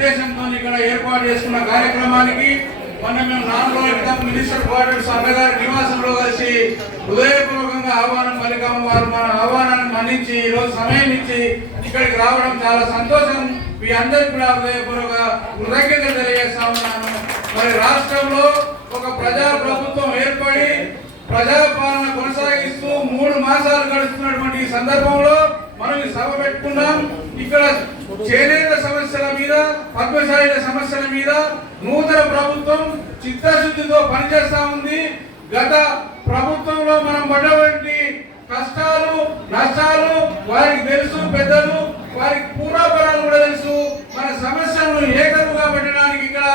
ఉద్దేశంతో ఇక్కడ ఏర్పాటు చేసుకున్న కార్యక్రమానికి మొన్న మేము 4 రోజుల క్రితం మినిస్టర్ క్వార్టర్స్ అన్నగారి నివాసంలో కలిసి హృదయపూర్వకంగా ఆహ్వానం పలికాము. వారు మన ఆహ్వానాన్ని మన్నించి ఈరోజు సమయం ఇచ్చి ఇక్కడికి రావడం చాలా సంతోషం. మీ అందరికీ కూడా హృదయపూర్వక కృతజ్ఞతలు తెలియజేస్తా ఉన్నాను. మరి రాష్ట్రంలో ఒక ప్రజా ప్రభుత్వం ఏర్పడి ప్రజాపాలన కొనసాగిస్తూ 3 మాసాలు గడుస్తున్నటువంటి ఈ సందర్భంలో మనం ఈ సభ పెట్టుకున్నాం. ఇక్కడ చేనేత సమస్యల మీద, పద్మశాలీల సమస్యల మీద నూతన ప్రభుత్వం చిత్తశుద్ధితో పనిచేస్తా ఉంది. గత ప్రభుత్వంలో మనం పడ్డటువంటి కష్టాలు నష్టాలు వారికి తెలుసు, పెద్దలు వారికి పూర్వాపరాలు కూడా తెలుసు. మన సమస్యలను ఏకరువుగా పెట్టడానికి ఇక్కడ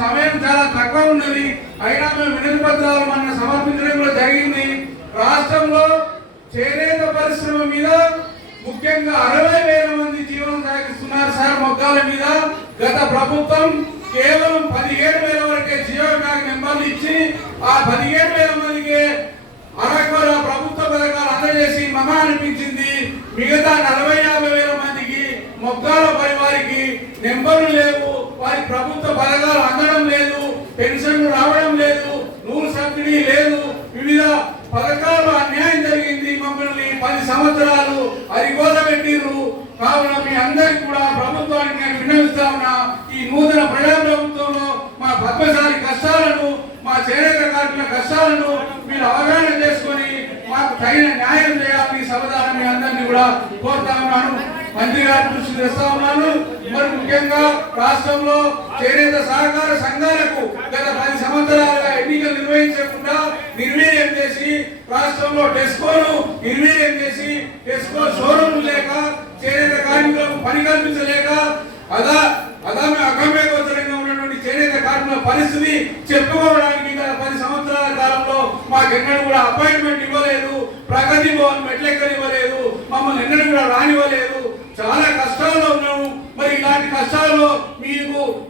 సమయం చాలా తక్కువ ఉన్నది. అయినా మేము వినతి పత్రాలు మన సమర్పించడం కూడా జరిగింది. రాష్ట్రంలో చేనేత పరిశ్రమ మీద ముఖ్యంగా 60,000 మంది జీవనం సాగిస్తున్నారు సార్ మొగ్గాల మీద. గత ప్రభుత్వం కేవలం 17,000 వరకే జీవన నెంబర్లు ఇచ్చి ఆ 17,000 మందికి అరకొర ప్రభుత్వ పథకాలు అందజేసి మమ అనిపించింది. మిగతా 40,000-50,000 మందికి మొగ్గాల పై వారికి నెంబర్లు లేవు, వారి ప్రభుత్వ పథకాలు అందడం లేదు, పెన్షన్లు రావడం లేదు, నూనె సబ్సిడీ లేదు, వివిధ పథకాలు అన్యాయం జరిగింది. మమ్మల్ని 10 సంవత్సరాలు అరిగోద పెట్టిర్రు. కావున మీ అందరికీ కూడా ప్రభుత్వానికి నేను విన్నవిస్తా ఉన్నా, ఈ నూతన ప్రజా ప్రభుత్వంలో మా పద్మశాలి కష్టాలను, మా చేనేత కార్మికుల కష్టాలను మీరు అవగాహన చేసుకొని మాకు తగిన న్యాయం చేయాలని సమాధానం మీ అందరినీ కూడా కోరుతా ఉన్నాను. మంత్రి గారి దృష్టి తెస్తా ఉన్నాను. మరి ముఖ్యంగా రాష్ట్రంలో చేనేత సహకార సంఘాలకు గత 10 సంవత్సరాలుగా ఎన్నికలు నిర్వహించకుండా నిర్వీర్యం చేసి రాష్ట్రంలో టెస్కోను నిర్వీర్యం చేసి టెస్కో షోరూమ్ లేక చేనేత కార్మికులకు పని కల్పించలేక అగమ్యగోచరంగా ఉన్నటువంటి చేనేత కార్మికుల పరిస్థితి చెప్పుకోవడానికి గత 10 సంవత్సరాల కాలంలో మాకెన్నడూ కూడా అపాయింట్మెంట్ ఇవ్వలేదు, ప్రగతి భవన్ మెట్లెక్కనివ్వలేదు, మమ్మల్ని ఎన్నడూ కూడా రానివ్వలేదు. చాలా కష్టాల్లో ఉన్నాము. మరి ఇలాంటి కష్టాల్లో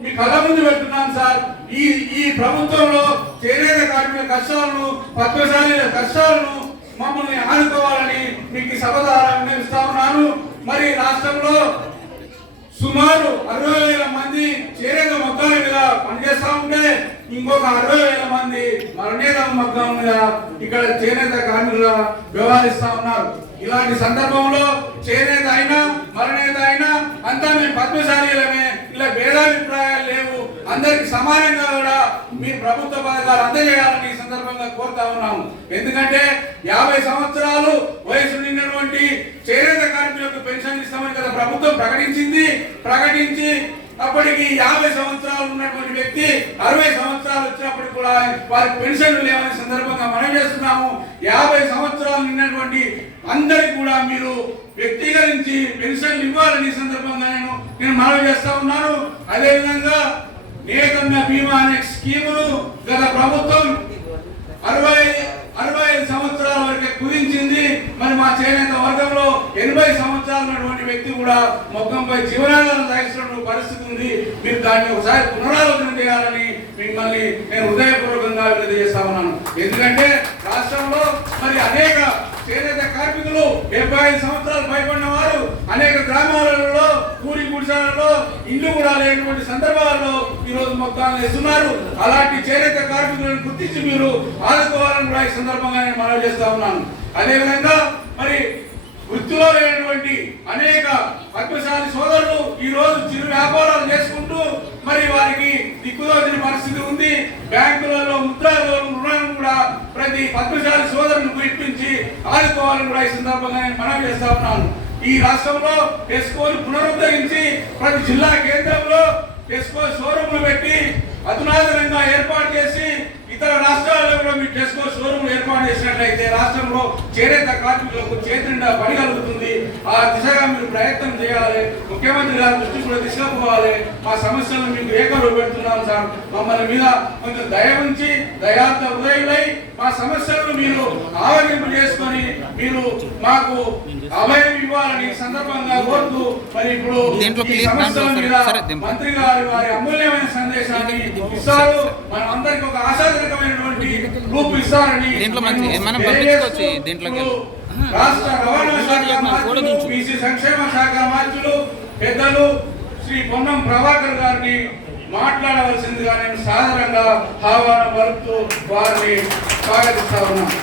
మీ కళ్ళ ముందు పెడుతున్నాం సార్. ఈ ప్రభుత్వంలో చేనేత కార్మికుల కష్టాలను, పద్మశాలీల కష్టాలను మమ్మల్ని ఆదుకోవాలని మీకు సభ ద్వారా విన్నవిస్తా ఉన్నాను. మరి రాష్ట్రంలో సుమారు 60,000 మంది చేనేత మొగ్గాల మీద పనిచేస్తా ఉంటే ఇంకొక 60,000 మంది మరణేత మొగ్గాల మీద ఇక్కడ చేనేత కార్మికుల వ్యవహరిస్తా ఉన్నారు. ఇలాంటి సందర్భంలో చేనేత అయినా మరణేత అయినా అంతా మేము పద్మశాలీలమే, ఇలా భేదాభిప్రాయాలు లేవు, అందరికి సమానంగా కూడా మీ ప్రభుత్వ పథకాలు అందజేయాలని ఈ సందర్భంగా కోరుతా ఉన్నాము. ఎందుకంటే 50 సంవత్సరాలు వయసు నిన్నటువంటి చేనేత కార్మికులకు పెన్షన్ ఇస్తామని కదా ప్రభుత్వం ప్రకటించి అప్పటికి 50 సంవత్సరాలు ఉన్నటువంటి వ్యక్తి 60 సంవత్సరాలు వచ్చినప్పటికి కూడా వారికి పెన్షన్లు లేవని సందర్భంగా మనం చేస్తున్నాము. 50 సంవత్సరాలు నిన్నటువంటి అందరికి కూడా మీరు వ్యక్తీకరించి పెన్షన్లు ఇవ్వాలని సందర్భంగా నేను మనవి చేస్తా ఉన్నాను. అదేవిధంగా నేతన్న బీమా అనే స్కీమును గత ప్రభుత్వం 65 సంవత్సరాల వరకే కుదించింది. మరి మా చేనేత వర్గంలో 80 సంవత్సరాలు ఉన్నటువంటి వ్యక్తి కూడా మొత్తంపై జీవనాధారం సాగిస్తున్న పరిస్థితి ఉంది. మీరు దాన్ని ఒకసారి పునరాలోచన చేయాలని మిమ్మల్ని నేను హృదయపూర్వకంగా వినతి చేస్తా ఉన్నాను. ఎందుకంటే రాష్ట్రంలో మరి అనేక చేనేత కార్మికులు 75 సంవత్సరాలు పైబడిన వారు అనేక గ్రామాలలో కూలి గుడిసెలలో ఇల్లు కూడా లేనటువంటి సందర్భాల్లో ఈ రోజు మొత్తాన్ని ఇస్తున్నారు. అలాంటి చేనేత కార్మికులను గుర్తించి మీరు ఆదుకోవాలని కూడా ఈ సందర్భంగా నేను మనవి చేస్తా ఉన్నాను. అదేవిధంగా మరి వృత్తిలో లేనటువంటి అనేక పద్మశాలి సోదరులు ఈ రోజు చిరు వ్యాపారాలు చేసుకుంటూ మరి వారికి దిక్కుదోచిన పరిస్థితి ఉంది. బ్యాంకులలో ముద్రా రుణాలను కూడా ప్రతి పద్మశాలి సోదరులను ఇప్పించి ఆదుకోవాలని కూడా ఈ సందర్భంగా నేను మనవి చేస్తా ఉన్నాను. ఈ రాష్ట్రంలో టెస్కోను పునరుద్ధరించి ప్రతి జిల్లా కేంద్రంలో టెస్కో షోరూమ్లు పెట్టి అధునాతనంగా ఏర్పాటు చేసి ఇతర రాష్ట్రాల్లో కూడా మీరు టెస్కో షోరూమ్ ఏర్పాటు చేసినట్లయితే రాష్ట్రంలో చేనేత కార్మికులకు చేతినిండా పని కలుగుతుంది. ఆ దిశగా మీరు ప్రయత్నం చేయాలి. ముఖ్యమంత్రి గారి దృష్టి కూడా తీసుకుపోవాలి. మా సమస్యలను మీకు ఏకరువు పెడుతున్నాం సార్. మమ్మల్ని మీద కొంచెం దయ ఉంచి దయార్థ హృదయులై మా సమస్యలను మీరు ఆవగింపు చేసుకొని మీరు మాకు అభయం ఇవ్వాలని సందర్భంగా కోరుతూ మరి ఇప్పుడు ఈ సమస్యల మీద మంత్రి గారు వారి అమూల్యమైన సందేశాన్ని ఇస్తారు. మనం అందరికి ఒక ఆశాజనకమైనటువంటి రూపు ఇస్తారని రాష్ట్ర రవాణా శాఖ మంత్రులు, బీసీ సంక్షేమ శాఖ మంత్రులు పెద్దలు శ్రీ పొన్నం ప్రభాకర్ గారిని మాట్లాడవలసిందిగా నేను సాధారణంగా ఆహ్వానం పలుకుతూ వారిని స్వాగతిస్తా ఉన్నాను.